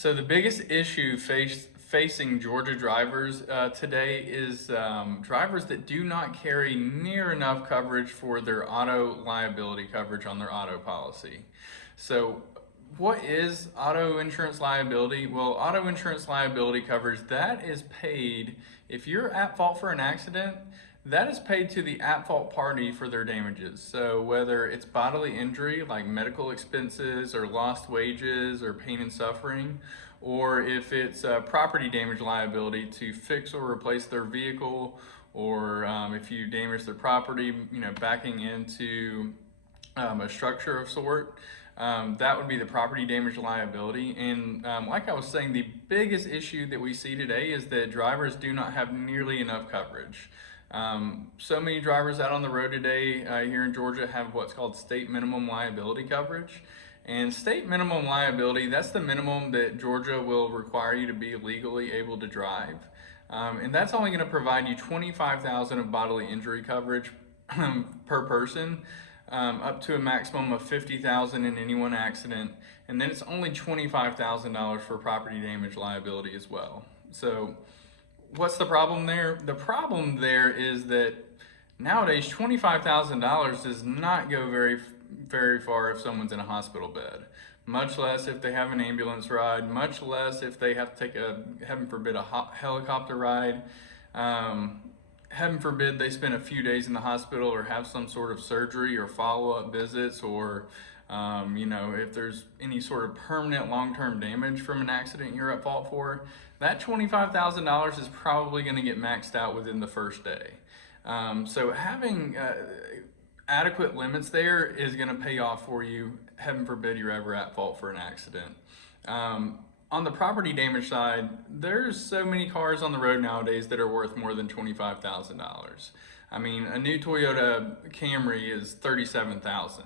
So the biggest issue facing Georgia drivers today is drivers that do not carry near enough coverage for their auto liability coverage on their auto policy. So what is auto insurance liability? Well, auto insurance liability coverage, that is paid if you're at fault for an accident. That is paid to the at-fault party for their damages. So whether it's bodily injury like medical expenses or lost wages or pain and suffering, or if it's property damage liability to fix or replace their vehicle, or if you damage their property, backing into a structure of sort, that would be the property damage liability. And like I was saying, the biggest issue that we see today is that drivers do not have nearly enough coverage. So many drivers out on the road today here in Georgia have what's called state minimum liability coverage. And state minimum liability, that's the minimum that Georgia will require you to be legally able to drive. And that's only going to provide you $25,000 of bodily injury coverage per person, up to a maximum of $50,000 in any one accident. And then it's only $25,000 for property damage liability as well. So what's the problem there? The problem there is that nowadays $25,000 does not go very far if someone's in a hospital bed, much less if they have an ambulance ride, much less if they have to take heaven forbid, a helicopter ride. Heaven forbid they spend a few days in the hospital or have some sort of surgery or follow-up visits, or if there's any sort of permanent long-term damage from an accident you're at fault for, that $25,000 is probably going to get maxed out within the first day. So having adequate limits there is going to pay off for you. Heaven forbid you're ever at fault for an accident. On the property damage side, there's so many cars on the road nowadays that are worth more than $25,000. I mean, a new Toyota Camry is $37,000.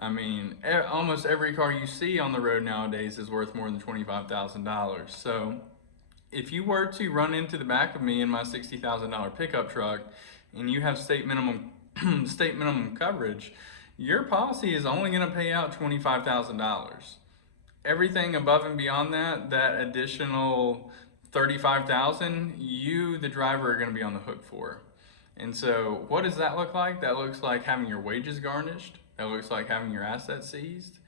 I mean, almost every car you see on the road nowadays is worth more than $25,000. So if you were to run into the back of me in my $60,000 pickup truck and you have state minimum coverage, your policy is only going to pay out $25,000. Everything above and beyond that additional $35,000, you, the driver, are going to be on the hook for. And so what does that look like? That looks like having your wages garnished. That looks like having your assets seized.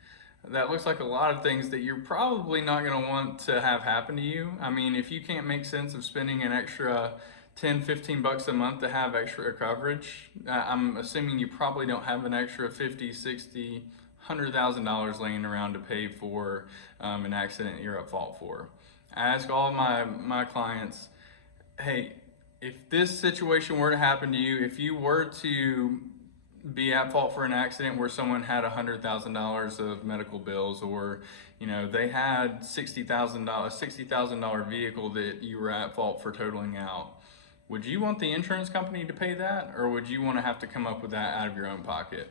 That looks like a lot of things that you're probably not going to want to have happen to you. I mean, if you can't make sense of spending an extra $10-15 a month to have extra coverage, I'm assuming you probably don't have an extra $50, $60, $100,000 laying around to pay for an accident you're at fault for. I ask all of my clients, hey, if this situation were to happen to you, if you were to be at fault for an accident where someone had $100,000 of medical bills, or they had $60,000 vehicle that you were at fault for totaling out, would you want the insurance company to pay that, or would you want to have to come up with that out of your own pocket?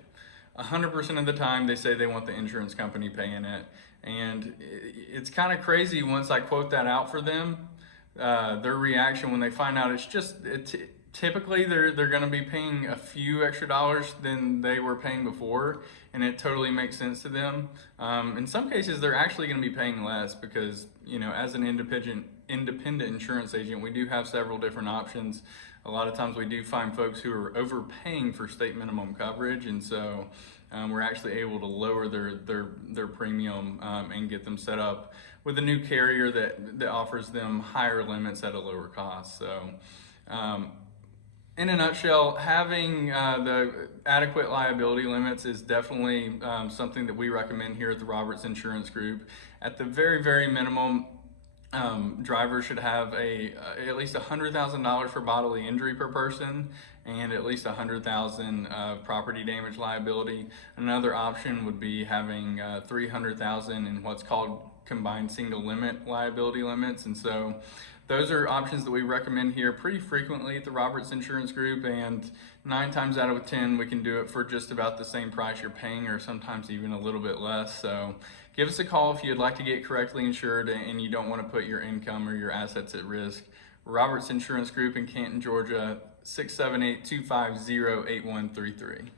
100% of the time they say they want the insurance company paying it, and it's kind of crazy once I quote that out for them. Their reaction when they find out typically they're going to be paying a few extra dollars than they were paying before, and it totally makes sense to them. In some cases they're actually going to be paying less because as an independent insurance agent, we do have several different options. A lot of times we do find folks who are overpaying for state minimum coverage, and so we're actually able to lower their premium and get them set up with a new carrier that offers them higher limits at a lower cost. So in a nutshell, having the adequate liability limits is definitely something that we recommend here at the Roberts Insurance Group. At the very, very minimum, drivers should have at least $100,000 for bodily injury per person, and at least $100,000 of property damage liability. Another option would be having $300,000 in what's called combined single limit liability limits. And so those are options that we recommend here pretty frequently at the Roberts Insurance Group, and 9 times out of 10 we can do it for just about the same price you're paying, or sometimes even a little bit less. So give us a call if you'd like to get correctly insured and you don't want to put your income or your assets at risk. Roberts Insurance Group in Canton, Georgia, 678-250-8133.